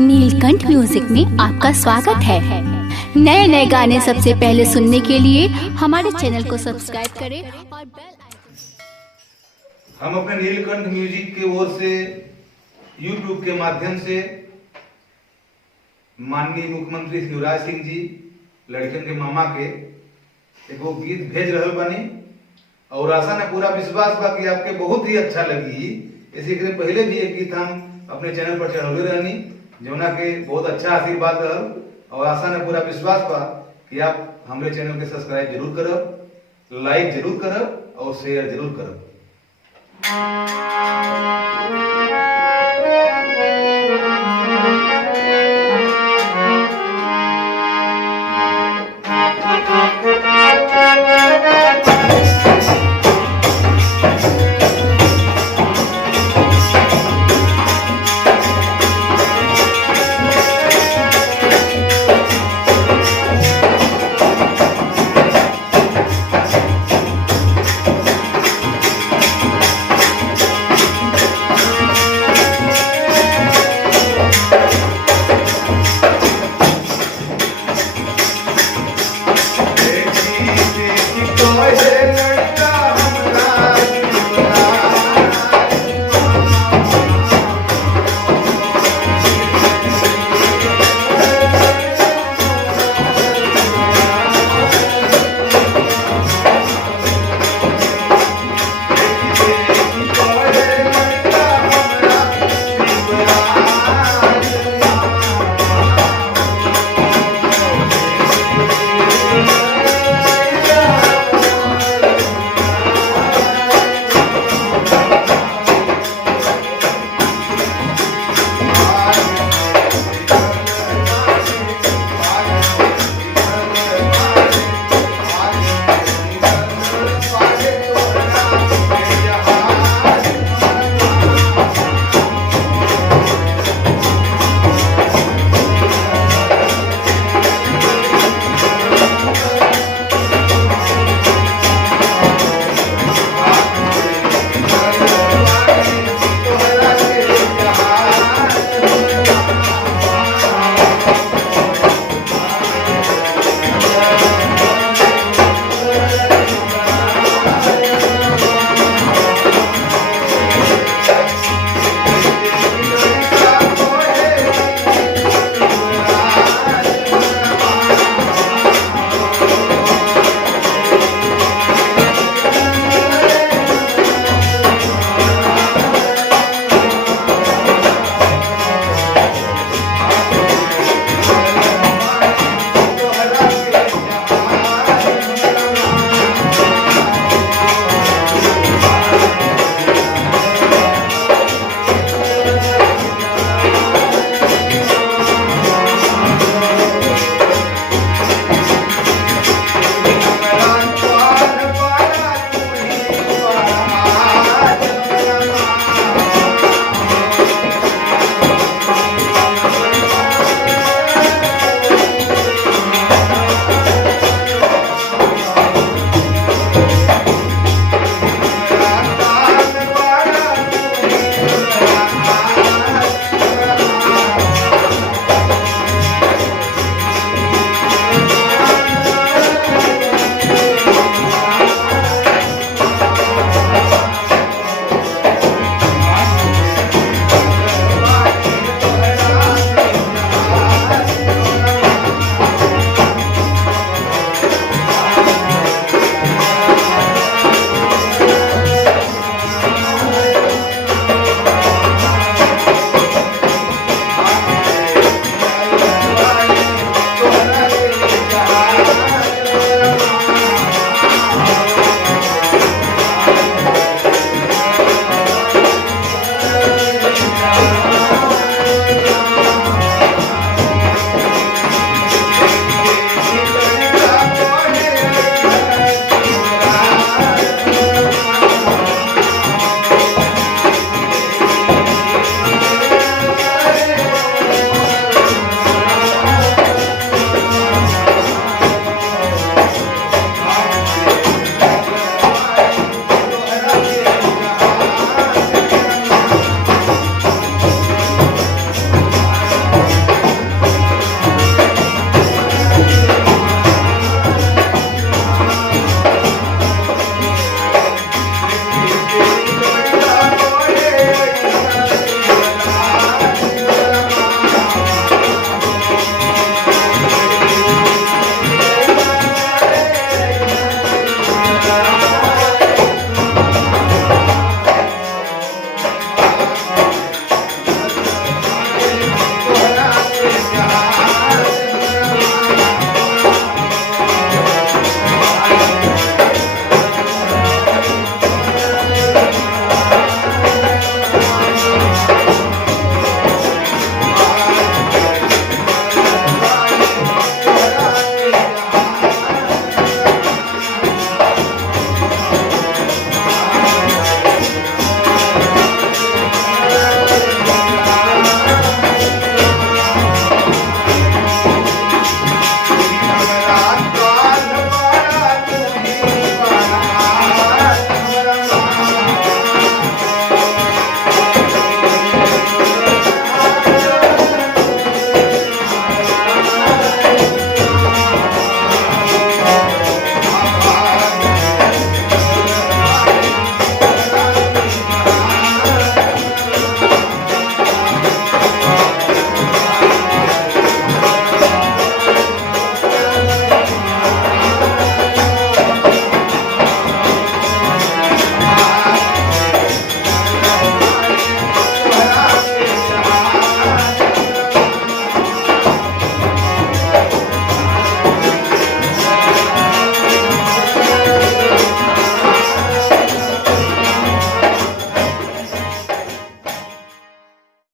नीलकंठ music में आपका स्वागत है। नए नए गाने सबसे पहले सुनने के लिए हमारे चैनल को सब्सक्राइब करें और बेल आइकन। हम अपने नीलकंठ म्यूजिक की ओर से यूट्यूब के माध्यम से माननीय मुख्यमंत्री शिवराज सिंह जी लड़कियों के मामा के एगो गीत भेज रहे बानी और आशा ने पूरा विश्वास बा कि आपके बहुत ही अच्छा लगी। इसी के पहले भी एक गीत हम अपने चैनल पर चढ़ौले रहनी जौना के बहुत अच्छा आशीर्वाद रहल और आशा ने पूरा विश्वास बा कि आप हमारे चैनल के सब्सक्राइब जरूर करब, लाइक जरूर करब और शेयर जरूर करब।